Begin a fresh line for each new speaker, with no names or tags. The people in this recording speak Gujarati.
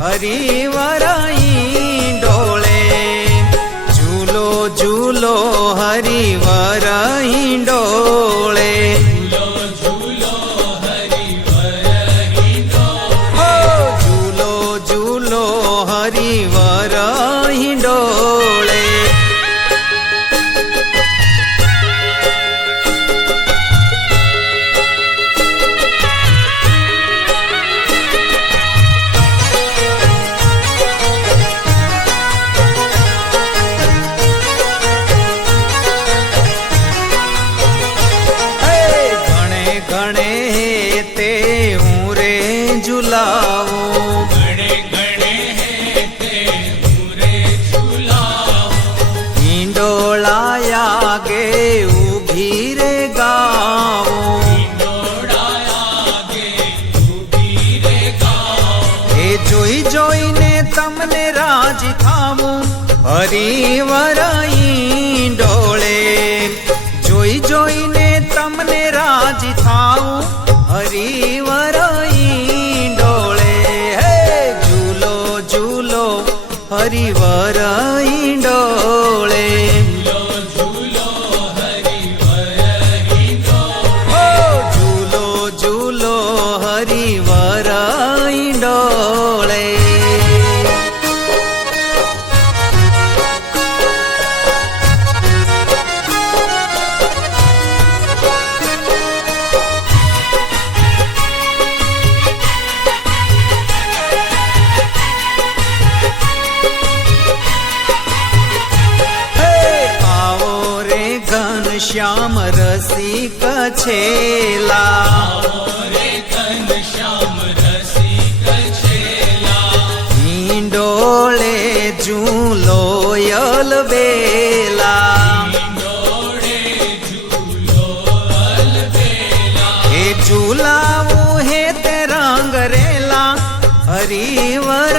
હરિવરઈ ડોળે ઝૂલો ઝૂલો હરિવરઈ ડોળે. ઝૂલો ઝૂલો હરિવરઈ ઘણે તે હું રે ઝુલાવું
ગણે ગણે
હિંડોળાયા ગે
ઊભી રે ગાવું
એ જોઈ જોઈને તમને રાજી થાવું હરી ડોળે થાવું હરિવરઈ ડોળે હે ઝૂલો ઝૂલો હરિવરઈ ડોળે.
ઝૂલો ઝૂલો
ઝૂલો હરિવરઈ ડોળે. શ્યામ રસિક છેલા. ડોળે ઝૂલો યલ બેલા
હે ઝૂલાવું હે
તે રંગ રેલા. હરિવર